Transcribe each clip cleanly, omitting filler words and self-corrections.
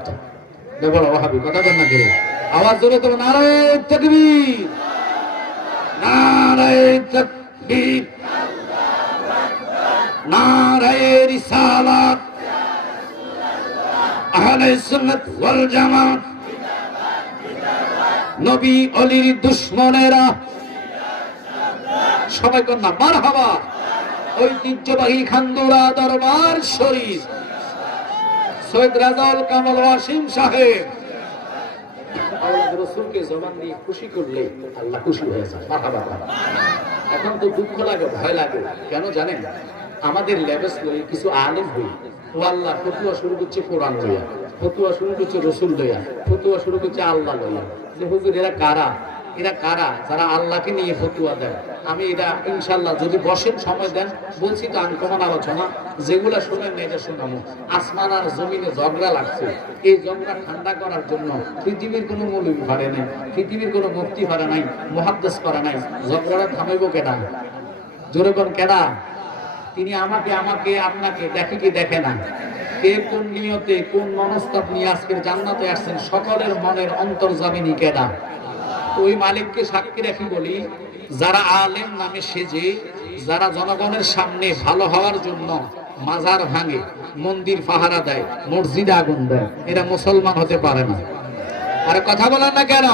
করতো। বলো ওয়াহাবি কথা বল না কে? আওয়াজ জোরে তো, নারায়ে তাকবীর, নারায়ে তাকবীর, নারায়ে রিসালাত, আহলে সুন্নাত ওয়াল জামাত, নবী অলির দুশমনেরা সবাই কন্যা মারহাবা। ঐতিহ্যবাহী খান্দুরা দরবার শরীফ সৈয়দ রাজাউল কামাল ওয়াসিম সাহেব আল্লাহর রাসূলকে জবান দিয়ে খুশি করলে আল্লাহ খুশি হয়ে যায়। মারহাবা। এখন তো দুঃখ লাগে, ভয় লাগে, কেন জানেন? আমাদের লেবাস লই কিছু আলেম হই, ও আল্লাহ ফতুয়া শুরু করছে কোরআন লইয়া, ফতুয়া শুরু করছে রসুল লইয়া, ফতুয়া শুরু করছে আল্লাহ লইয়া। যে হুজুর এরা কারা? এরা কারা যারা আল্লাহকে নিয়ে ফতুয়া দেয়? আমি এরা ইনশাল্লাহ যদি বসেন সময় দেন বলছি তো আনকমন আলোচনা, যেগুলা শোনেন না এটা শোনাবো। আসমান আর জমিনে ঝগড়া লাগছে, এই ঝগড়া ঠান্ডা করার জন্য পৃথিবীর কোনো মৌলবী পারে নাই, পৃথিবীর কোনো মুফতি পারে নাই, মুহাদ্দিস পারে নাই। ঝগড়াটা থামাইব কেডা? জোরে কোন কেডা? তিনি আমাকে আপনাকে দেখে কি দেখে না? কে কোন নিয়তে কোন মনস্তাব নিয়ে আজকের জান্নাতে আসছেন, সকলের মনের অন্তর্যামিনী কেডা? ওই মালিককে সাক্ষী রাখি বলি, যারা আলেম নামে সেজে, যারা জনগণের সামনে ভালো হওয়ার জন্য মাজার ভাঙে, মন্দির পাহারা দেয়, মসজিদে আগুন দেয়, এরা মুসলমান হতে পারে না। আর কথা বলেন না কেন?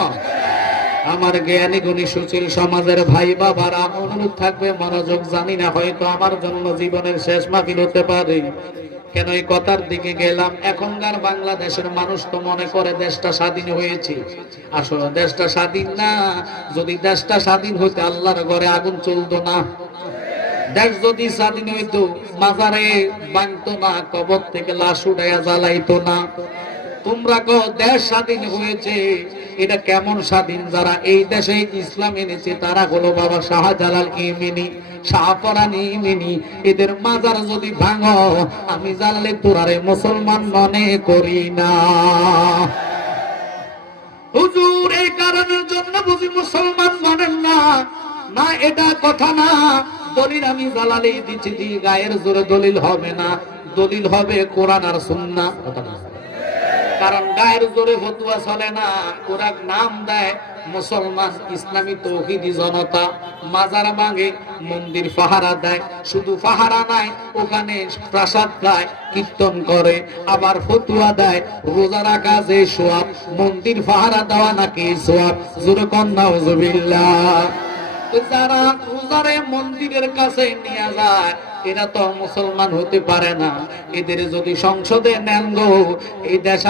আমার জ্ঞানী গুণী সুশীল সমাজের ভাই বাবারা, অনুরোধ থাকবে মনোযোগ। জানি না হয়তো আমার জন্য জীবনের শেষ মাহফিল হতে পারে, কেন এই কথার দিকে গেলাম। এখনকার বাংলাদেশের মানুষ তো মনে করে দেশটা স্বাধীন হয়েছে, আসলে দেশটা স্বাধীন না। যদি দেশটা স্বাধীন হইতে আল্লাহর ঘরে আগুন চলতো না। দেশ যদি স্বাধীন হইতো মাজারে ভাঙতো না, কবর থেকে লাশ উঠাইয়া জ্বালাইতো না। তোমরা কো দেশ স্বাধীন হয়েছে, এটা কেমন স্বাধীন? যারা এই দেশে ইসলাম এনেছে তারা হলো বাবা শাহজালাল ইমিনি, শাহপরান ইমিনি। এদের মাজার যদি ভাঙো, আমি জানলে তোরারে মুসলমান মনে করি না। হুজুর এই কারণের জন্য বুঝি মুসলমান মানেন না? না, এটা কথা না। দলিল আমি জালালি দিচ্ছি, গায়ের জোরে দলিল হবে না, দলিল হবে কোরআন আর সুন্নাহ। কথা না, কারণ গায়ের জোরে ফতুয়া চলে না। ওরা নাম দেয় মুসলমান, ইসলামী তৌহিদি জনতা, মাজার ভাঙে, মন্দির পাহারা দেয়। শুধু পাহারা নাই, ওখানে প্রাসাদ গায়, কীর্তন করে, আবার ফতুয়া দেয় রোজা রাখা যে সওয়াব, মন্দির পাহারা দেওয়া নাকি সওয়াব। জোরে কোন নাউজুবিল্লাহ। যারা রোজারে মন্দিরের কাছে নিয়ে যায়, এরা তো মুসলমান হতে পারে না। এদের যদি সংসদে নেন গো, এই দেশ